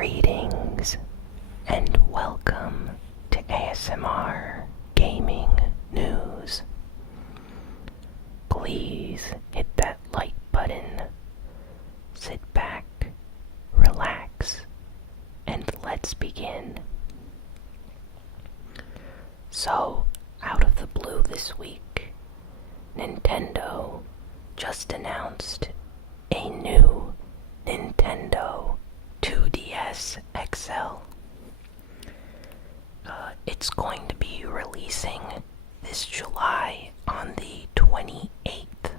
Greetings and welcome to ASMR Gaming News. Please hit that like button, sit back, relax, and let's begin. So, out of the blue this week, Nintendo just announced a new Nintendo 2DS XL. It's going to be releasing this July on the 28th.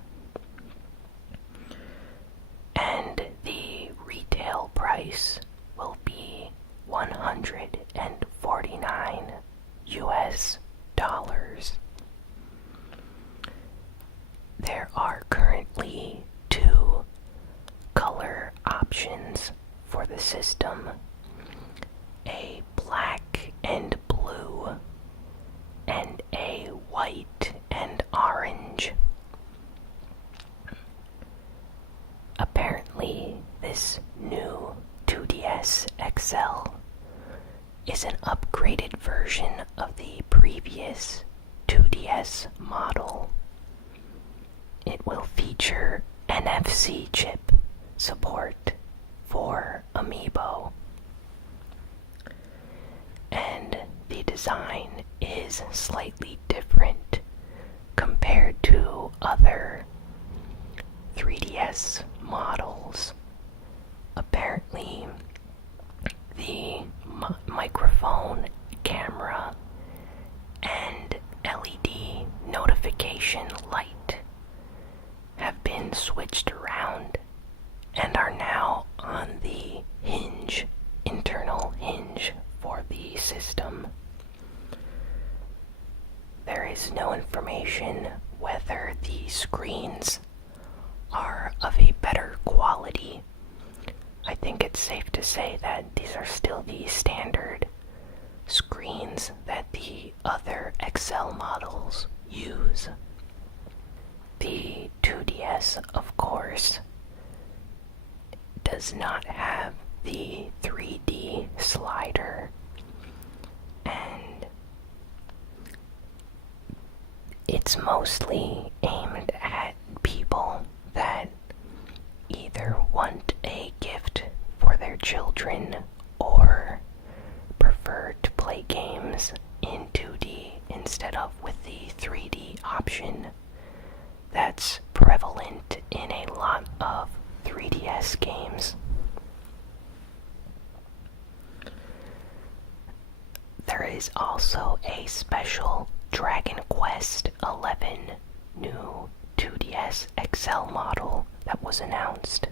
And the retail price will be $149 US. There are currently two color options for the system, a black and blue and a white and orange. Apparently, this new 2DS XL is an upgraded version of the previous 2DS model. It will feature NFC chip support for Amiibo, and the design is slightly different compared to other 3DS models. Apparently, the microphone, camera, and LED notification light have been switched around and are now on the internal hinge for the system. There is no information whether the screens are of a better quality. I think it's safe to say that these are still the standard screens that the other XL models use. The 2DS, of course, does not have the 3D slider, and it's mostly aimed at people that either want a gift for their children or prefer to play games in 2D instead of with the 3D option that's prevalent in a lot of 3DS games. There is also a special Dragon Quest XI new 2DS XL model that was announced.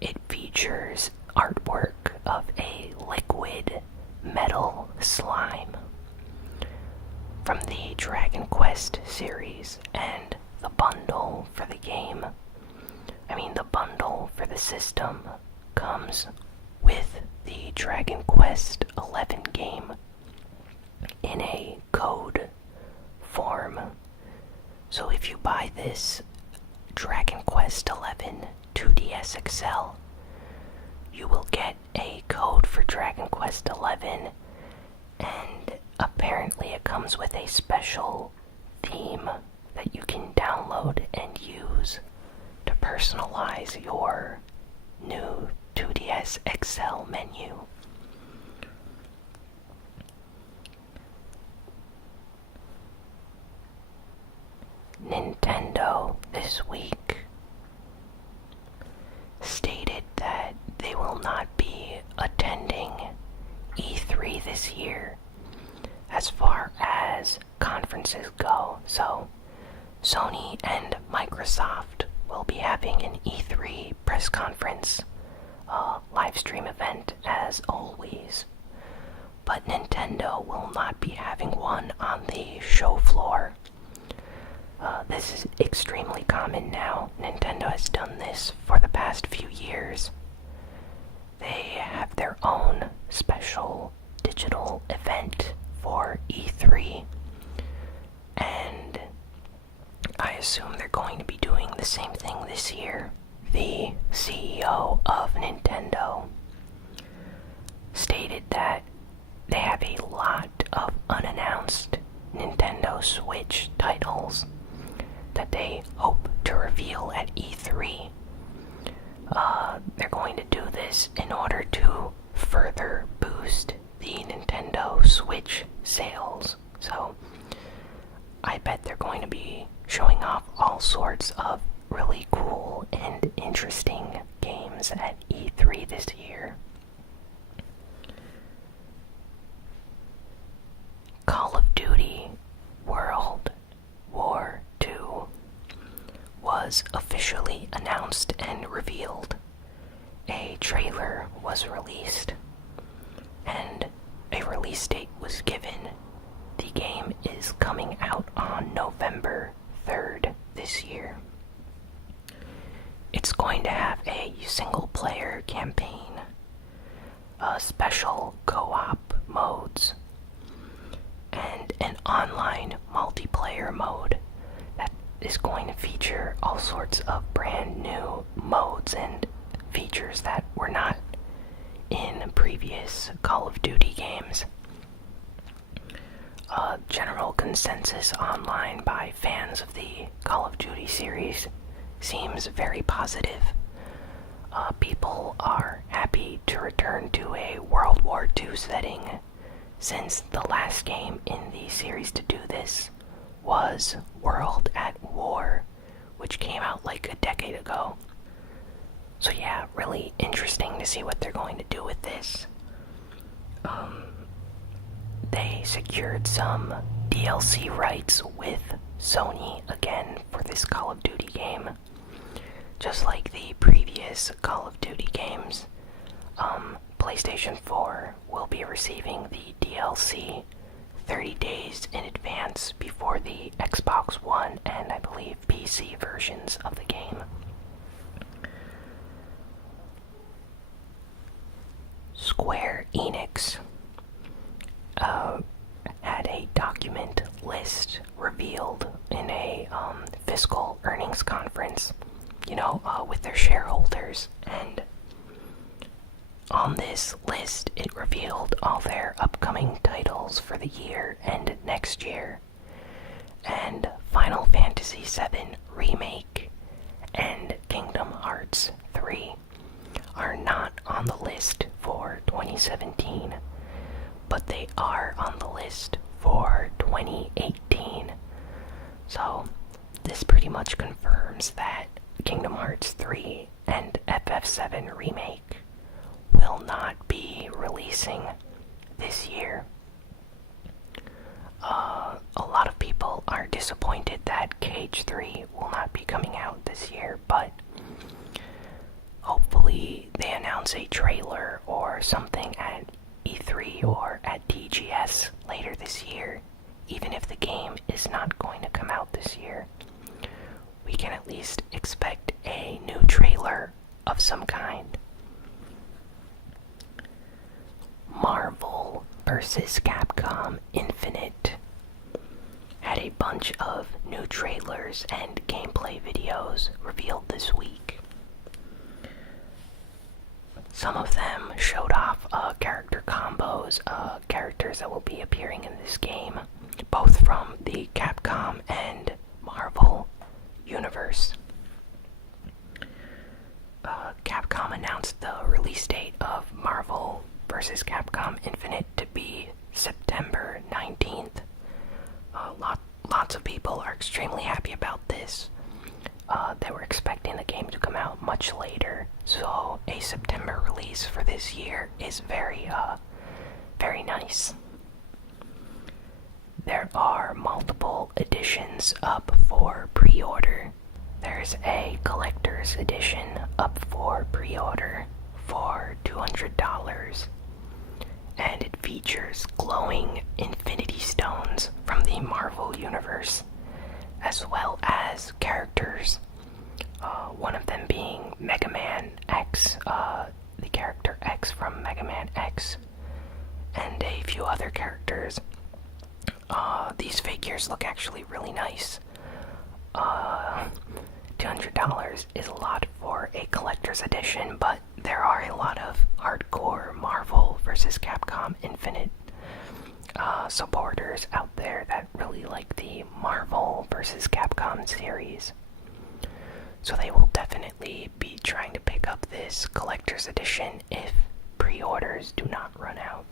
It features artwork of a liquid metal slime from the Dragon Quest series, and the bundle for the game, the bundle for the system comes with the Dragon Quest XI game in a code form. So if you buy this Dragon Quest XI 2DS XL, you will get a code for Dragon Quest XI, and apparently it comes with a special theme that you can download and use to personalize your new 2DS XL menu. Nintendo this week stated that they will not be attending E3 this year as far as conferences go. So Sony and Microsoft will be having an E3 press conference, live stream event as always. But Nintendo will not be having one on the show floor. This is extremely common now. Nintendo has done this for the past few years. They have their own special digital event for E3, and I assume they're going to be doing the same thing this year. The CEO of Nintendo stated that they have a lot of unannounced Nintendo Switch titles that they hope to reveal at E3. They're going to do this in order to further boost the Nintendo Switch sales. So, I bet they're going to be showing off all sorts of really cool and interesting games at E3 this year. Call of Duty World War II was officially announced and revealed. A trailer was released, and a release date was given. The game is coming out on November 3rd this year. It's going to have a single-player campaign, special co-op modes, and an online multiplayer mode that is going to feature all sorts of brand new modes and features that were not in previous Call of Duty games. General consensus online by fans of the Call of Duty series seems very positive. People are happy to return to a World War II setting, since the last game in the series to do this was World at War, which came out like a decade ago. So yeah, really interesting to see what they're going to do with this. They secured some DLC rights with Sony again for this Call of Duty game. Just like the previous Call of Duty games, PlayStation 4 will be receiving the DLC 30 days in advance before the Xbox One and I believe PC versions of the game. Square Enix had a document list revealed in a fiscal earnings conference, with their shareholders, and on this list it revealed all their upcoming titles for the year and next year, and Final Fantasy VII Remake and Kingdom Hearts 3 are not on the list for 2017, but they are on the list for 2018. So this pretty much confirms that Kingdom Hearts 3 and FF7 Remake will not be releasing this year. A lot of people are disappointed that KH3 will not be coming out this year, but hopefully they announce a trailer or something at E3 or at TGS later this year. Even if the game is not going to come out this year, we can at least expect a new trailer of some kind. Marvel vs. Capcom Infinite had a bunch of new trailers and gameplay videos revealed this week. Some of them showed off character combos, characters that will be appearing in this game, both from the Capcom and Marvel universe. Capcom announced the release date of Marvel vs. Capcom Infinite to be September 19th. Lots of people are extremely happy about this. They were expecting the game to come out much later, so a September release for this year is very nice. There are multiple editions up for pre-order. There's a collector's edition up for pre-order for $200, and it features glowing Infinity Stones from the Marvel Universe, as well as characters, one of them being Mega Man X, the character X from Mega Man X, and a few other characters. These figures look actually really nice. $200 is a lot for a collector's edition, but there are a lot of hardcore Marvel vs. Capcom Infinite supporters out there that really like the Marvel vs. Capcom series. So they will definitely be trying to pick up this collector's edition if pre-orders do not run out.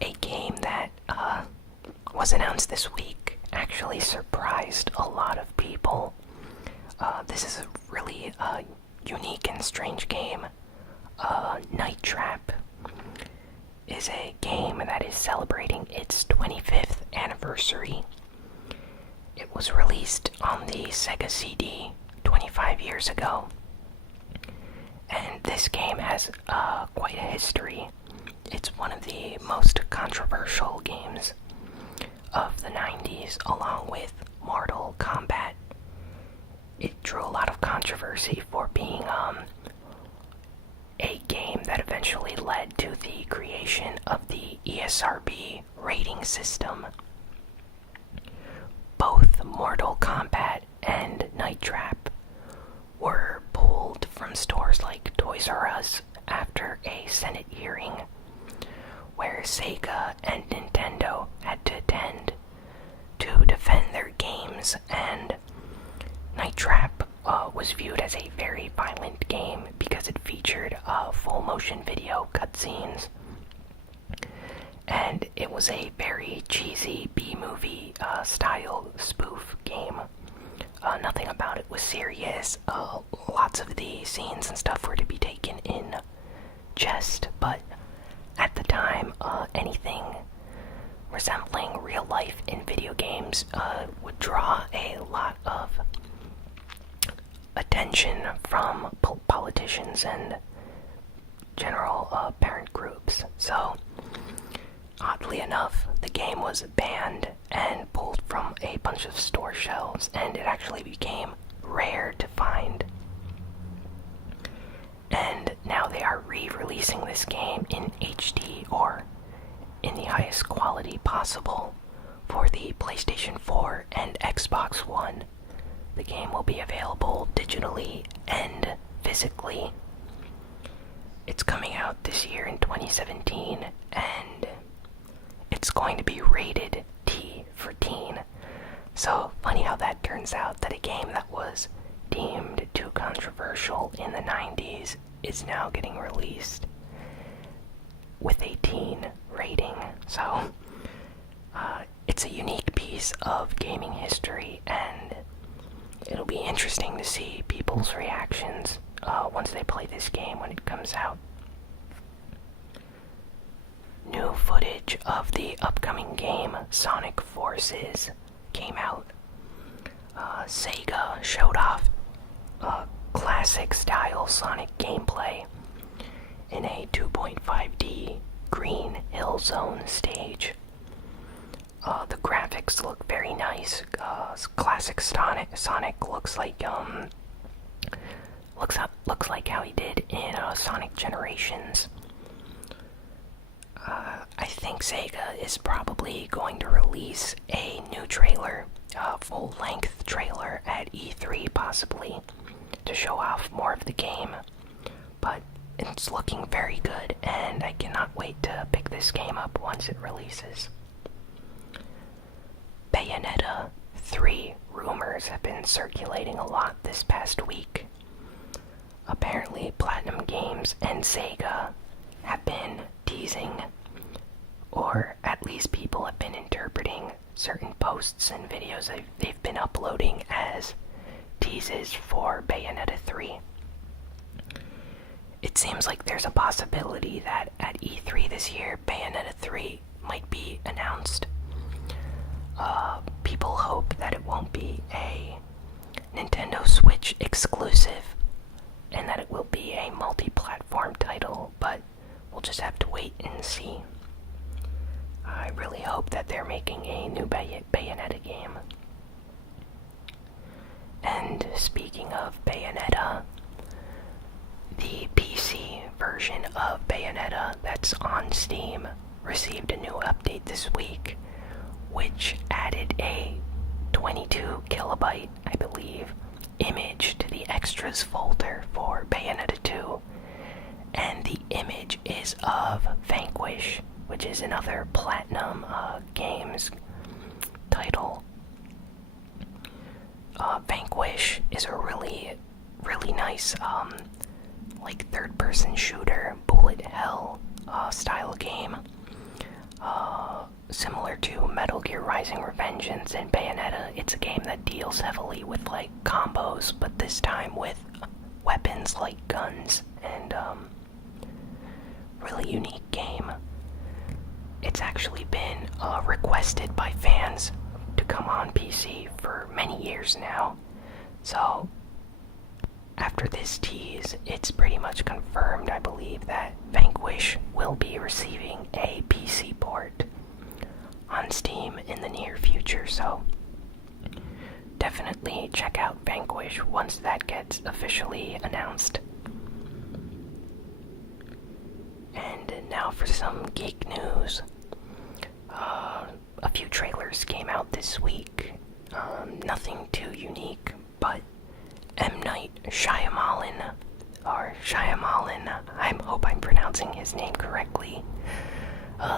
A game that was announced this week actually surprised a lot of people. This is a really unique and strange game. Night Trap is a game that is celebrating its 25th anniversary. It was released on the Sega CD 25 years ago, and this game has quite a history. It's one of the most controversial games of the 90s, along with Mortal Kombat. It drew a lot of controversy for being a game that eventually led to the creation of the ESRB rating system. Both Mortal Kombat and Night Trap were pulled from stores like Toys R Us after a Senate hearing where Sega and Nintendo had to attend to defend their games, and Night Trap was viewed as a very violent game because it featured full motion video cutscenes, and it was a very cheesy B-movie style spoof game. Nothing about it was serious. Lots of the scenes and stuff were to be taken in jest, but at the time, anything resembling real life in video games would draw a lot of attention from politicians and general parent groups. So, oddly enough, the game was banned and pulled from a bunch of store shelves, and it actually became rare to find. And now they are re-releasing this game in HD, or in the highest quality possible, for the PlayStation 4 and Xbox One. The game will be available digitally and physically. It's coming out this year in 2017, and it's going to be rated T for teen. So, funny how that turns out, that a game that was deemed too controversial in the 90s is now getting released with a teen rating. So, it's a unique piece of gaming history, and it'll be interesting to see people's reactions once they play this game when it comes out. New footage of the upcoming game Sonic Forces came out. Sega showed off classic style Sonic gameplay in a 2.5D Green Hill Zone stage. The graphics look very nice. Classic Sonic looks like looks like how he did in Sonic Generations. I think Sega is probably going to release a new trailer, full-length trailer at E3 possibly, to show off more of the game. But it's looking very good, and I cannot wait to pick this game up once it releases. Bayonetta 3 rumors have been circulating a lot this past week. Apparently, Platinum Games and Sega have been teasing, or at least people have been interpreting certain posts and videos they've been uploading as teases for Bayonetta 3. It seems like there's a possibility that at E3 this year, Bayonetta 3 might be announced. People hope that it won't be a Nintendo Switch exclusive, and that it will be a multi-platform title, but we'll just have to wait and see. I really hope that they're making a new Bayonetta game. And speaking of Bayonetta, the PC version of Bayonetta that's on Steam received a new update this week, which added a 22 kilobyte, I believe, image to the extras folder for Bayonetta 2. And the image is of Vanquish, which is another Platinum Games title. Vanquish is a really nice, like third-person shooter, bullet hell style game. Similar to Metal Gear Rising: Revengeance and Bayonetta, it's a game that deals heavily with like combos, but this time with weapons like guns, and really unique game. It's actually been requested by fans to come on PC for many years now. So after this tease, it's pretty much confirmed, I believe, that Vanquish will be receiving a PC port on Steam in the near future, so definitely check out Vanquish once that gets officially announced. And now for some geek news. A few trailers came out this week. Nothing too unique, but M. Night Shyamalan, I hope I'm pronouncing his name correctly,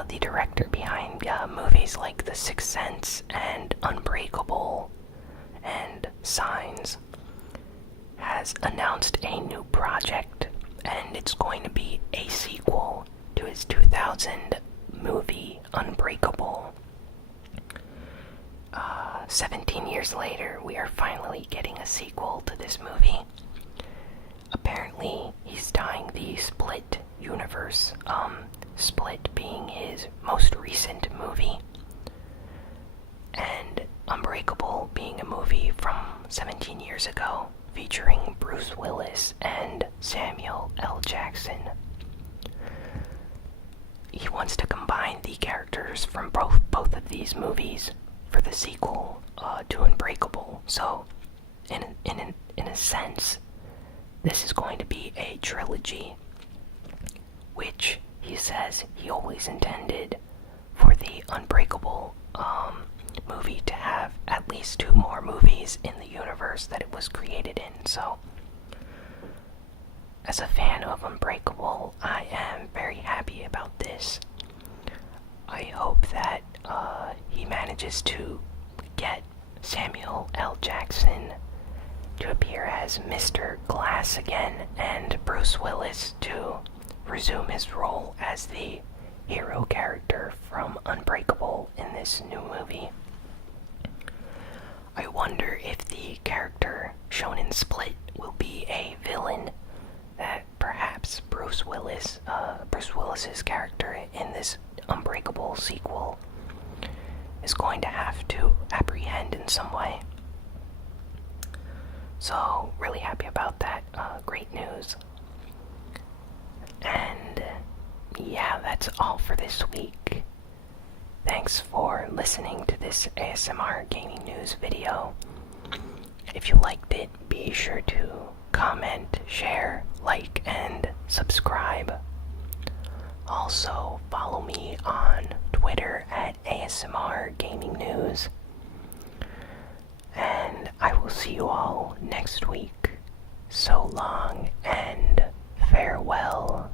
the director behind movies like The Sixth Sense and Unbreakable and Signs, has announced a new project, and it's going to be a sequel to his 2000 movie Unbreakable. 17 years later, we are finally getting a sequel to this movie. Apparently, he's tying the Split universe, Split being his most recent movie, and Unbreakable being a movie from 17 years ago, featuring Bruce Willis and Samuel L. Jackson. He wants to combine the characters from both of these movies for the sequel to Unbreakable. So, in a sense, this is going to be a trilogy, which he says he always intended for the Unbreakable movie to have at least 2 more movies in the universe that it was created in. So, as a fan of Unbreakable, I am very happy about this. I hope that he manages to get Samuel L. Jackson to appear as Mr. Glass again, and Bruce Willis to resume his role as the hero character from Unbreakable in this new movie. I wonder if the character shown in Split will be a villain, that perhaps Bruce Willis's character in this Unbreakable sequel is going to have to apprehend in some way. So, really happy about that. Great news. And yeah, that's all for this week. Thanks for listening to this ASMR gaming news video. If you liked it, be sure to comment, share, like, and subscribe. Also, follow me on Twitter at ASMR Gaming News. And I will see you all next week. So long and farewell.